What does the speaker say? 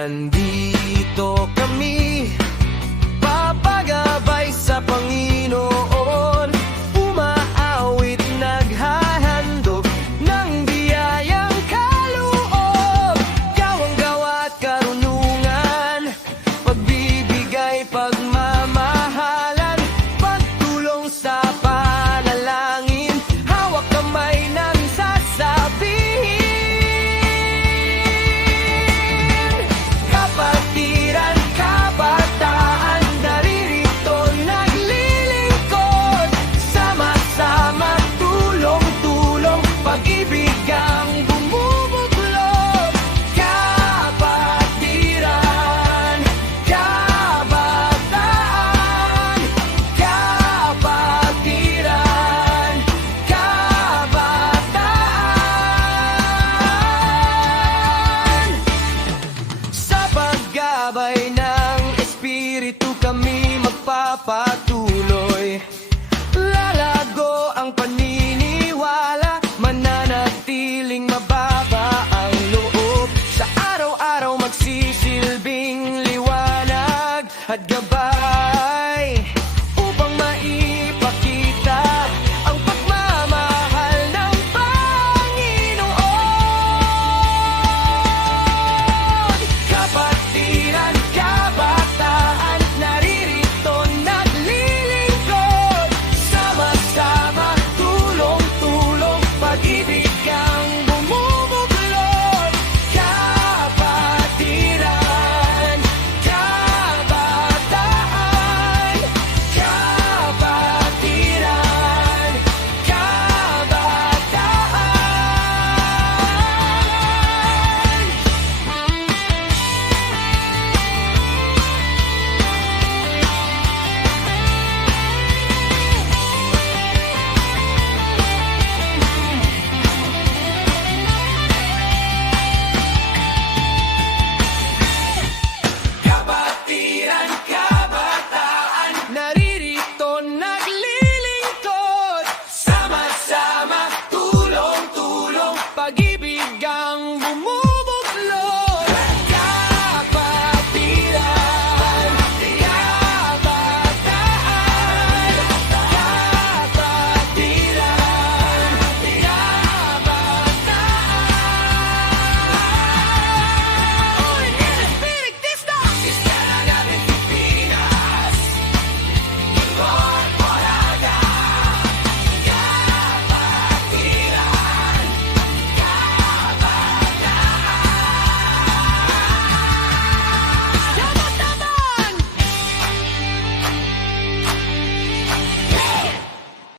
nandito kami, papagabay sa Panginoon, umaawit naghahandog ng biyayang kaloob, gawang gawa't karunungan, pagbibigay, pagmamahalan, pagtulong sa panalangin, hawak kamay ng sasabihin. Kapatiran, kabataan, naririto naglilingkod, sama-sama, tulong-tulong, pag-ibig ang bumubuklod. Kapatiran, kabataan, kapatiran, kabataan. Sa paggabay ng Espiritu kami magpapatuloy,